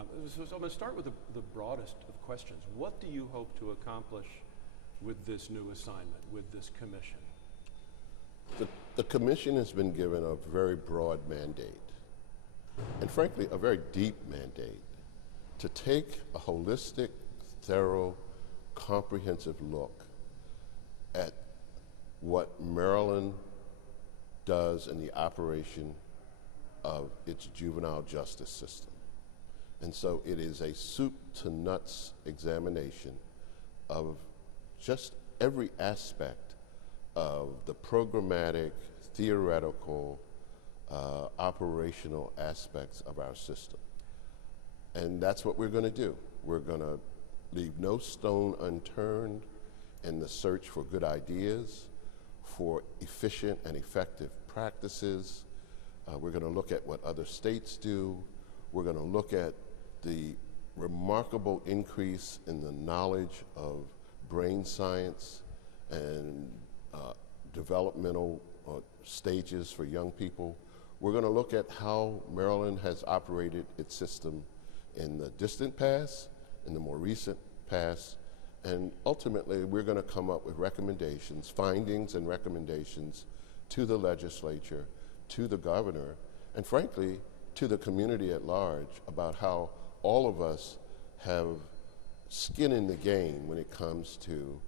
So I'm going to start with the broadest of questions. What do you hope to accomplish with this new assignment, with this commission? The commission has been given a very broad mandate, and frankly, a very deep mandate, to take a holistic, thorough, comprehensive look at what Maryland does in the operation of its juvenile justice system. And so it is a soup to nuts examination of just every aspect of the programmatic, theoretical, operational aspects of our system. And that's what we're going to do. We're going to leave no stone unturned in the search for good ideas, for efficient and effective practices. We're going to look at what other states do. We're going to look at the remarkable increase in the knowledge of brain science and developmental stages for young people. We're going to look at how Maryland has operated its system in the distant past, in the more recent past, and ultimately we're going to come up with recommendations, findings and recommendations to the legislature, to the governor, and frankly, to the community at large about how all of us have skin in the game when it comes to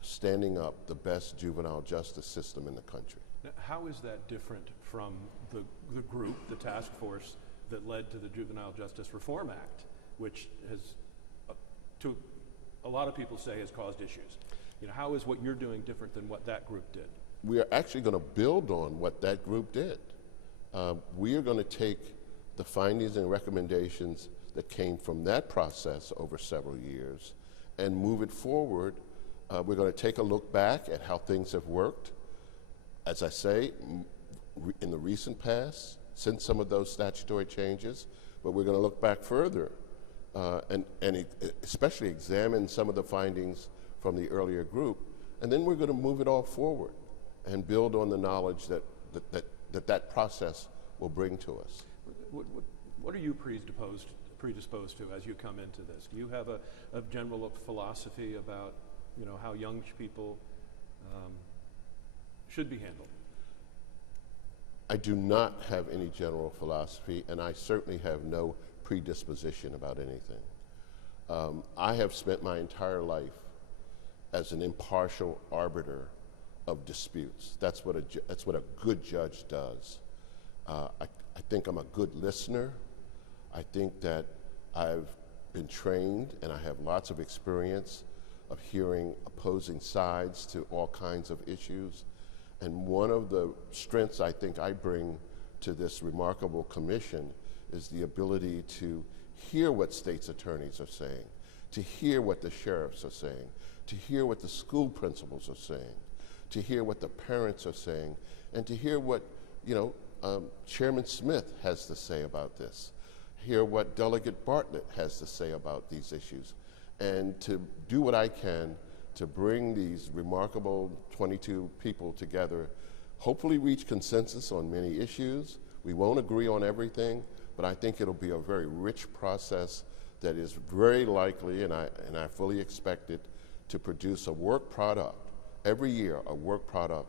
standing up the best juvenile justice system in the country. Now, how is that different from the group, the task force that led to the Juvenile Justice Reform Act, which has, to a lot of people say, has caused issues? You know, how is what you're doing different than what that group did? We are actually going to build on what that group did. We are going to take the findings and recommendations that came from that process over several years and move it forward. We're going to take a look back at how things have worked. As I say, in the recent past, since some of those statutory changes, but we're going to look back further and especially examine some of the findings from the earlier group, and then we're going to move it all forward and build on the knowledge that process will bring to us. What are you predisposed to as you come into this? Do you have a general philosophy about, you know, how young people should be handled? I do not have any general philosophy, and I certainly have no predisposition about anything. I have spent my entire life as an impartial arbiter of disputes. That's what a good judge does. I think I'm a good listener. I think that I've been trained and I have lots of experience of hearing opposing sides to all kinds of issues. And one of the strengths I think I bring to this remarkable commission is the ability to hear what state's attorneys are saying, to hear what the sheriffs are saying, to hear what the school principals are saying, to hear what the parents are saying, and to hear what, Chairman Smith has to say about this, hear what Delegate Bartlett has to say about these issues, and to do what I can to bring these remarkable 22 people together, hopefully reach consensus on many issues. We won't agree on everything, but I think it'll be a very rich process that is very likely, and I fully expect it, to produce a work product, every year a work product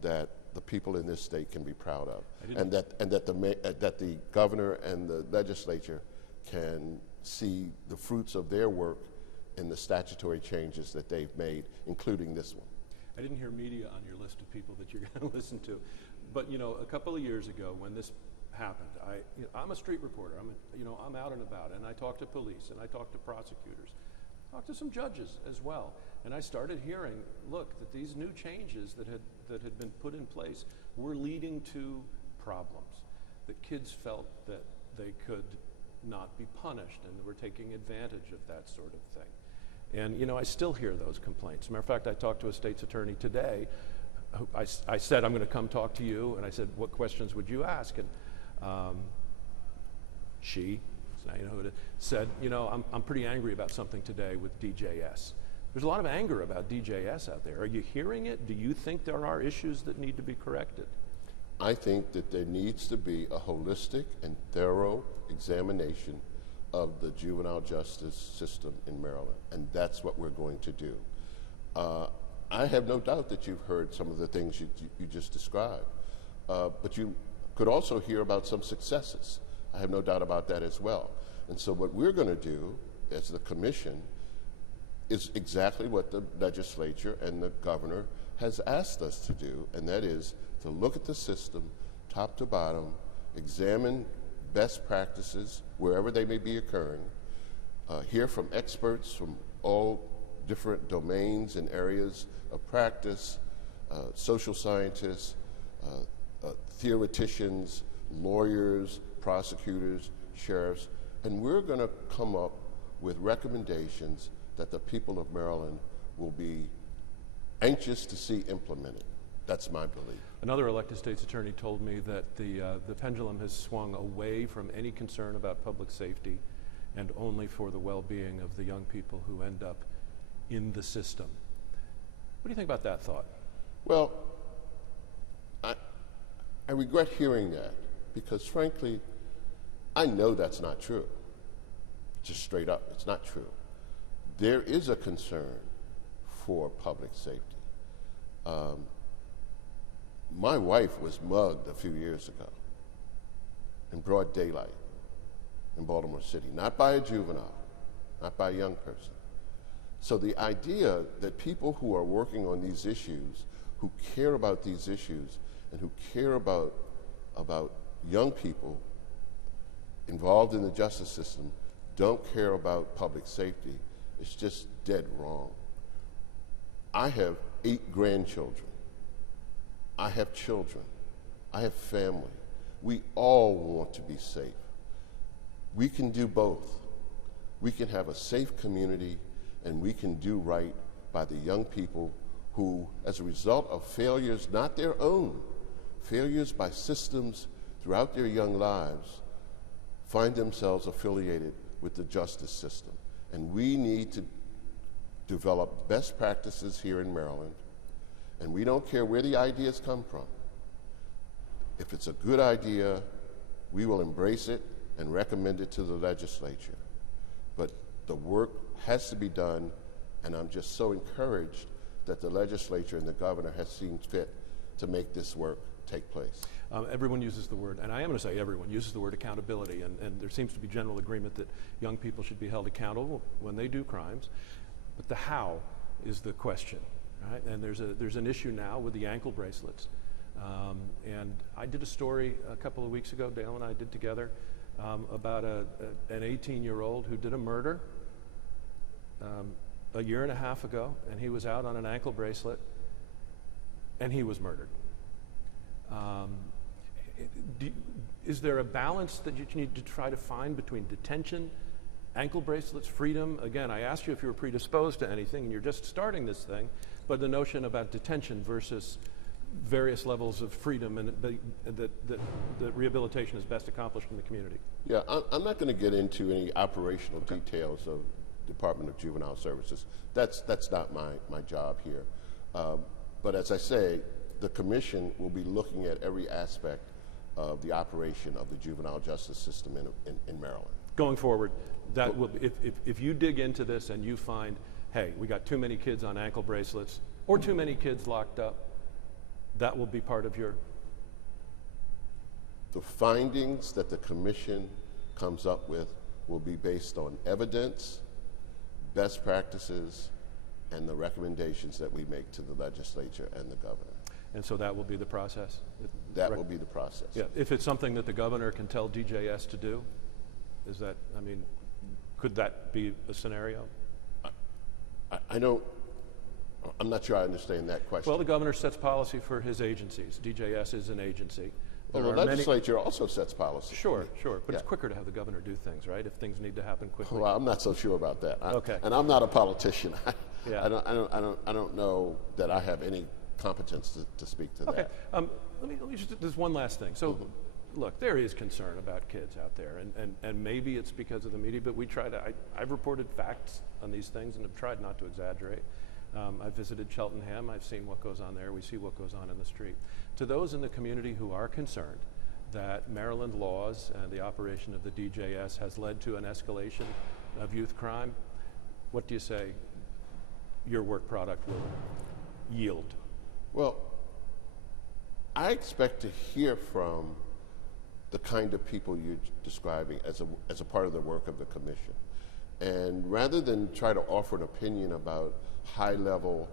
that the people in this state can be proud of, and that the governor and the legislature can see the fruits of their work in the statutory changes that they've made, including this one. I didn't hear media on your list of people that you're going to listen to, but a couple of years ago when this happened, I'm a street reporter. I'm out and about, and I talk to police, and I talk to prosecutors, talk to some judges as well, and I started hearing, look, that these new changes that had been put in place were leading to problems, that kids felt that they could not be punished and were taking advantage of that sort of thing. And I still hear those complaints. As a matter of fact, I talked to a state's attorney today. I said, I'm going to come talk to you, and I said, what questions would you ask? And she, now you know who it is, said, I'm pretty angry about something today with DJS. There's a lot of anger about DJS out there. Are you hearing it? Do you think there are issues that need to be corrected? I think that there needs to be a holistic and thorough examination of the juvenile justice system in Maryland, and that's what we're going to do. I have no doubt that you've heard some of the things you just described, but you could also hear about some successes. I have no doubt about that as well. And so what we're going to do as the commission is exactly what the legislature and the governor has asked us to do, and that is to look at the system top to bottom, examine best practices wherever they may be occurring, hear from experts from all different domains and areas of practice, social scientists, theoreticians, lawyers, prosecutors, sheriffs, and we're going to come up with recommendations that the people of Maryland will be anxious to see implemented. That's my belief. Another elected state's attorney told me that the pendulum has swung away from any concern about public safety and only for the well-being of the young people who end up in the system. What do you think about that thought? Well, I regret hearing that because, frankly, I know that's not true. Just straight up, it's not true. There is a concern for public safety. My wife was mugged a few years ago in broad daylight in Baltimore City, not by a juvenile, not by a young person. So the idea that people who are working on these issues, who care about these issues, and who care about young people involved in the justice system don't care about public safety is just dead wrong. I have 8 grandchildren. I have children. I have family. We all want to be safe. We can do both. We can have a safe community, and we can do right by the young people who, as a result of failures not their own, failures by systems throughout their young lives, find themselves affiliated with the justice system. And we need to develop best practices here in Maryland, and we don't care where the ideas come from. If it's a good idea, we will embrace it and recommend it to the legislature. But the work has to be done, and I'm just so encouraged that the legislature and the governor has seen fit to make this work take place. Everyone uses the word, and I am going to say everyone uses the word accountability, and there seems to be general agreement that young people should be held accountable when they do crimes, but the how is the question, right? And there's an issue now with the ankle bracelets, and I did a story a couple of weeks ago, Dale and I did together, about an 18-year-old who did a murder a year and a half ago, and he was out on an ankle bracelet, and he was murdered. Is there a balance that you need to try to find between detention, ankle bracelets, freedom? Again, I asked you if you were predisposed to anything, and you're just starting this thing, but the notion about detention versus various levels of freedom and that rehabilitation is best accomplished in the community. Yeah, I'm not going to get into any operational details of Department of Juvenile Services. That's not my job here. But as I say, the commission will be looking at every aspect of the operation of the juvenile justice system in Maryland. Going forward, that will be, if you dig into this and you find, hey, we got too many kids on ankle bracelets or too many kids locked up, that will be part of your... The findings that the commission comes up with will be based on evidence, best practices, and the recommendations that we make to the legislature and the governor. And so that will be the process? That will be the process. Yeah. If it's something that the governor can tell DJS to do, is that, I mean, could that be a scenario? I'm not sure I understand that question. Well, the governor sets policy for his agencies. DJS is an agency. Well, the legislature also sets policy. Sure, but it's quicker to have the governor do things, right? If things need to happen quickly. Well, I'm not so sure about that. Okay. And I'm not a politician. Yeah. I don't know that I have any competence to speak to that. Let me just, there's one last thing. So, look, there is concern about kids out there, and maybe it's because of the media, but we try to, I've reported facts on these things and have tried not to exaggerate. I've visited Cheltenham. I've seen what goes on there. We see what goes on in the street. To those in the community who are concerned, that Maryland laws and the operation of the DJS has led to an escalation of youth crime. What do you say your work product will yield? Well, I expect to hear from the kind of people you're describing as a part of the work of the commission. And rather than try to offer an opinion about high-level,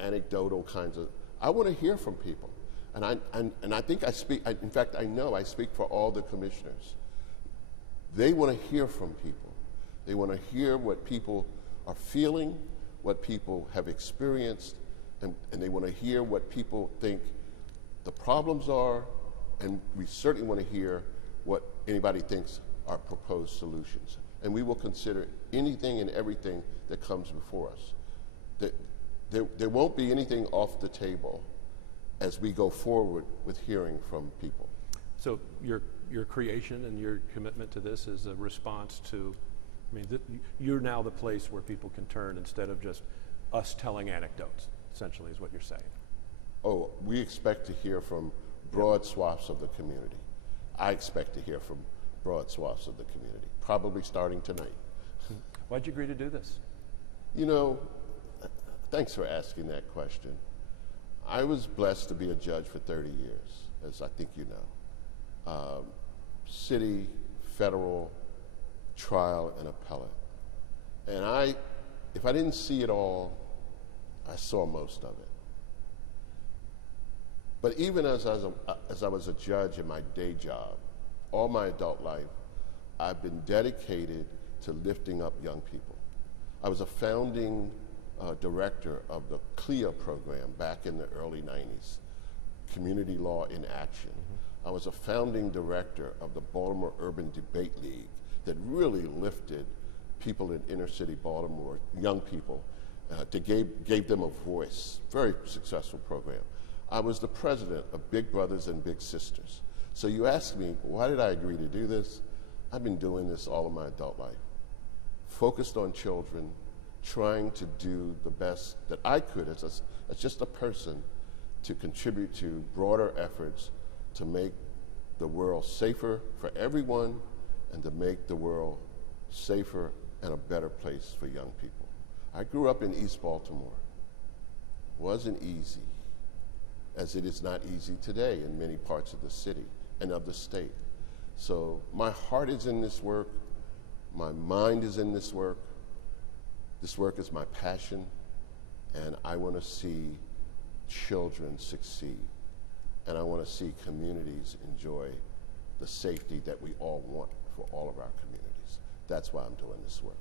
anecdotal kinds of, I want to hear from people. And I think I speak, in fact, I know I speak for all the commissioners. They want to hear from people. They want to hear what people are feeling, what people have experienced, and they want to hear what people think the problems are, and we certainly want to hear what anybody thinks are proposed solutions. And we will consider anything and everything that comes before us. There won't be anything off the table as we go forward with hearing from people. So your creation and your commitment to this is a response to, you're now the place where people can turn instead of just us telling anecdotes, essentially is what you're saying. Oh, we expect to hear from broad swaths of the community. I expect to hear from broad swaths of the community, probably starting tonight. Why'd you agree to do this? Thanks for asking that question. I was blessed to be a judge for 30 years, as I think you know. City, federal, trial, and appellate. And if I didn't see it all, I saw most of it. But even as I was a judge in my day job, all my adult life, I've been dedicated to lifting up young people. I was a founding director of the CLEA program back in the early 90s, Community Law in Action. I was a founding director of the Baltimore Urban Debate League that really lifted people in inner city Baltimore, young people, gave them a voice. Very successful program. I was the president of Big Brothers and Big Sisters. So you ask me, why did I agree to do this? I've been doing this all of my adult life. Focused on children, trying to do the best that I could as just a person to contribute to broader efforts to make the world safer for everyone and to make the world safer and a better place for young people. I grew up in East Baltimore. Wasn't easy, as it is not easy today in many parts of the city and of the state. So my heart is in this work. My mind is in this work. This work is my passion, and I want to see children succeed. And I want to see communities enjoy the safety that we all want for all of our communities. That's why I'm doing this work.